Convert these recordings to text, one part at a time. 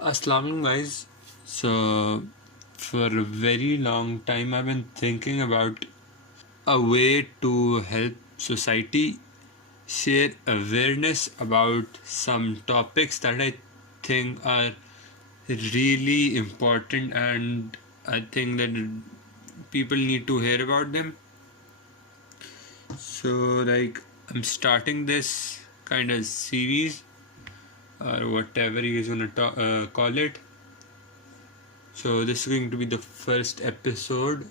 Assalamualaikum guys. So for a very long time I've been thinking about a way to help society share awareness about some topics that I think are really important, and I think that people need to hear about them. So I'm starting this kind of series or whatever you guys want to call it. So this is going to be the first episode.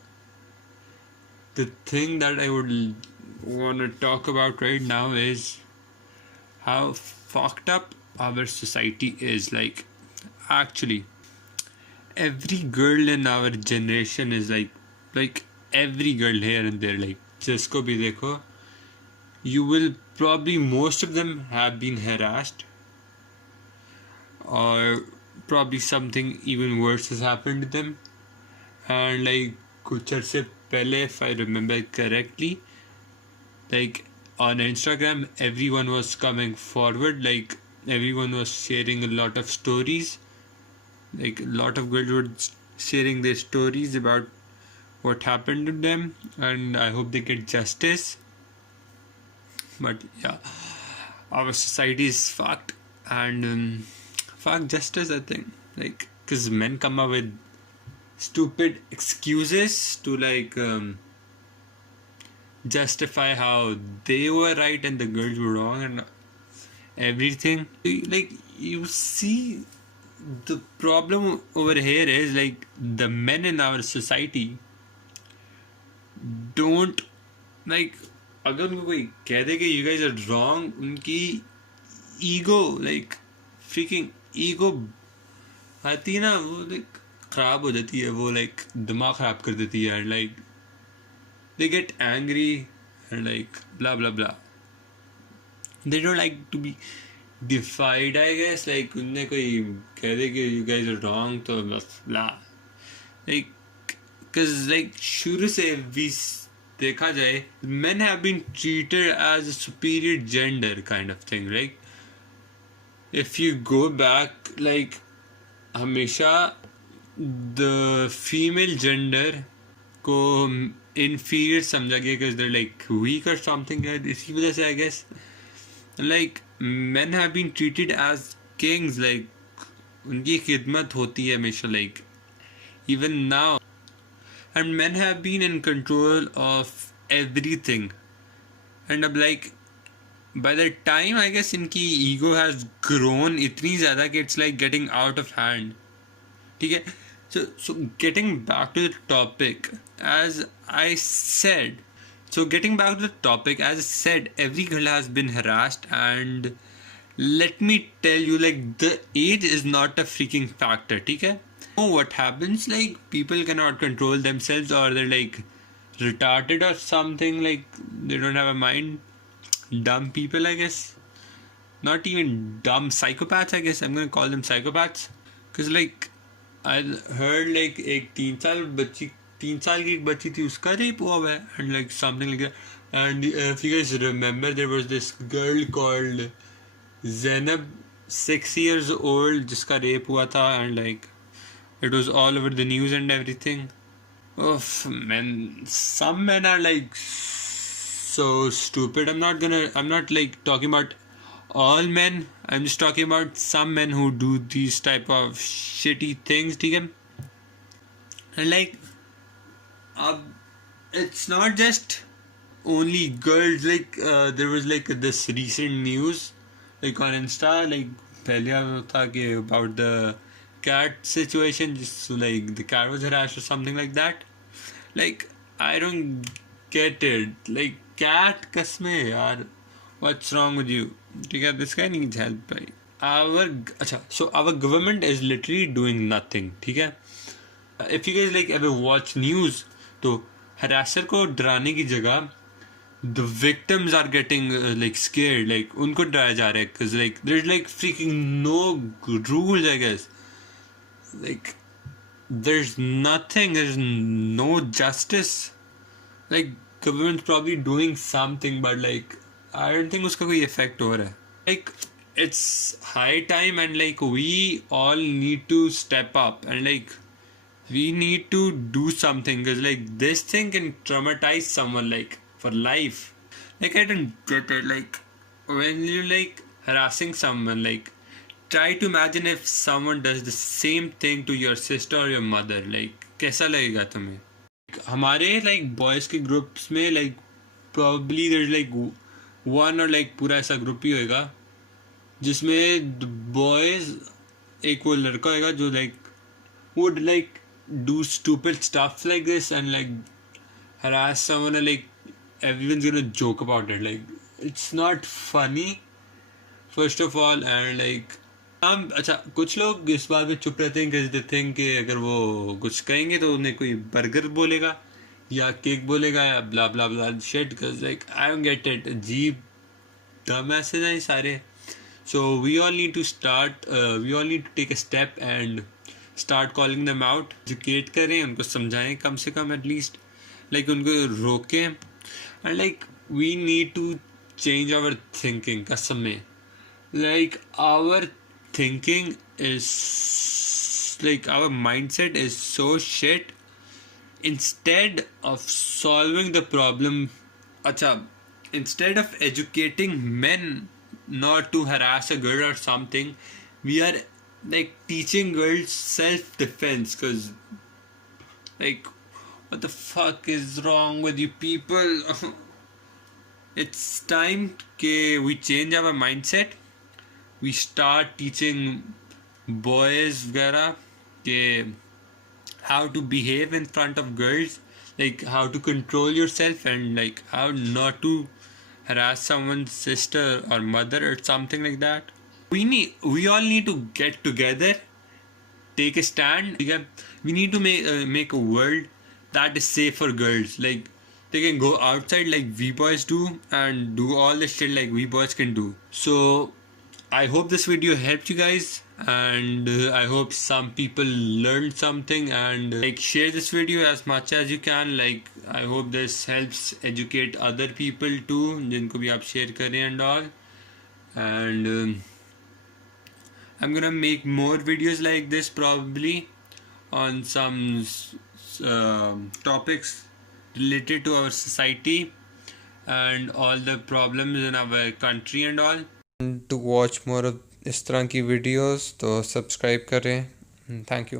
The thing that I would want to talk about right now is how fucked up our society is. Actually, every girl in our generation is like every girl here and there. Like, jisko bhi dekho, you will probably, most of them have been harassed, or probably something even worse has happened to them. And like kuch arse pehle, if I remember correctly, like on Instagram everyone was coming forward, like everyone was sharing a lot of stories, like a lot of girls were sharing their stories about what happened to them, and I hope they get justice. But yeah, our society is fucked, and fuck justice, I think, like because men come up with stupid excuses to justify how they were right and the girls were wrong and everything. Like, you see, the problem over here is like the men in our society don't, like, अगर उनको कोई कह दे कि you guys are wrong, उनकी ego, like freaking ego आती है ना, वो like खराब हो जाती है, वो like दिमाग खराब कर देती है, and like they get angry and like blah blah blah. They don't like to be defied, I guess. Like उन्हें कोई कह दे कि you guys are wrong तो बस blah. Like, because like शुरू से भी देखा जाए, men have been treated as a superior gender kind of thing. Like, if you go back, like हमेशा the female gender को inferior समझा गया because they're like weak or something. इसी वजह से I guess like men have been treated as kings. Like उनकी खिदमत होती है हमेशा, like even now. And men have been in control of everything. And अब like by the time I guess इनकी ego has grown इतनी ज़्यादा कि it's like getting out of hand. ठीक है, so getting back to the topic, as I said, every girl has been harassed, and let me tell you, like, the age is not a freaking factor, ठीक है? What happens, like, people cannot control themselves, or they're like retarded or something, like they don't have a mind. Dumb people, I guess. Not even dumb, psychopaths, I guess. I'm gonna call them psychopaths. Because like I heard like एक 3 साल की एक बच्ची थी, उसका rape हुआ है, and like something like that. And if you guys remember, there was this girl called Zainab, 6 years old, जिसका रेप हुआ था, and like it was all over the news and everything. Oh man, some men are like so stupid. I'm not like talking about all men. I'm just talking about some men who do these type of shitty things, ठीक है? And like it's not just only girls. Like there was like this recent news like on Insta, like पहले था कि about the cat situation, just like the cat was harassed or something like that. Like, I don't get it. Like, cat kasme yaar, what's wrong with you? This guy needs help, bhai. So our government is literally doing nothing, ठीक है? If you guys like ever watch news, तो harasser को डराने की जगह the victims are getting like scared. Like उनको डराया जा रहा है, because like there's like freaking no rules, I guess. Like there's no justice. Like government's probably doing something, but like I don't think उसका कोई effect हो रहा है. Like it's high time, and like we all need to step up, and like we need to do something, because like this thing can traumatize someone like for life. Like I don't get it. Like when you like harassing someone, like try to imagine if someone does the same thing to your sister or your mother, like कैसा लगेगा तुम्हें? हमारे like boys के groups में like probably there's like one और like पूरा ऐसा group ही होएगा जिसमें बॉयज एक वो लड़का होगा जो like would like do stupid stuff like this and like harass someone, and like everyone's gonna joke about it. Like it's not funny first of all, and like हम अच्छा कुछ लोग इस बात पे चुप रहते हैं because they think कि अगर वो कुछ कहेंगे तो उन्हें कोई बर्गर बोलेगा या केक बोलेगा या ब्ला ब्ला ब्ला shit, because like I don't get it. अजीब dumb ऐसे हैं सारे. So we all need to take a step and start calling them out, educate करें, उनको समझाएं कम से कम at least, like उनको रोकें, and like we need to change our thinking कसम में. Like our thinking is like our mindset is so shit. Instead of solving the problem, अच्छा, instead of educating men not to harass a girl or something, we are like teaching girls self-defense, because like what the fuck is wrong with you people? It's time we change our mindset. We start teaching boys वगैरह how to behave in front of girls, like how to control yourself, and like how not to harass someone's sister or mother or something like that. We all need to get together, take a stand. We need to make a world that is safe for girls. Like they can go outside like we boys do and do all the shit like we boys can do. So I hope this video helped you guys, and I hope some people learned something, and like share this video as much as you can. Like I hope this helps educate other people too, जिनको भी आप share करें and all. And I'm gonna make more videos like this probably on some topics related to our society and all the problems in our country and all. To watch more of इस तरह की videos तो subscribe करें. Thank you.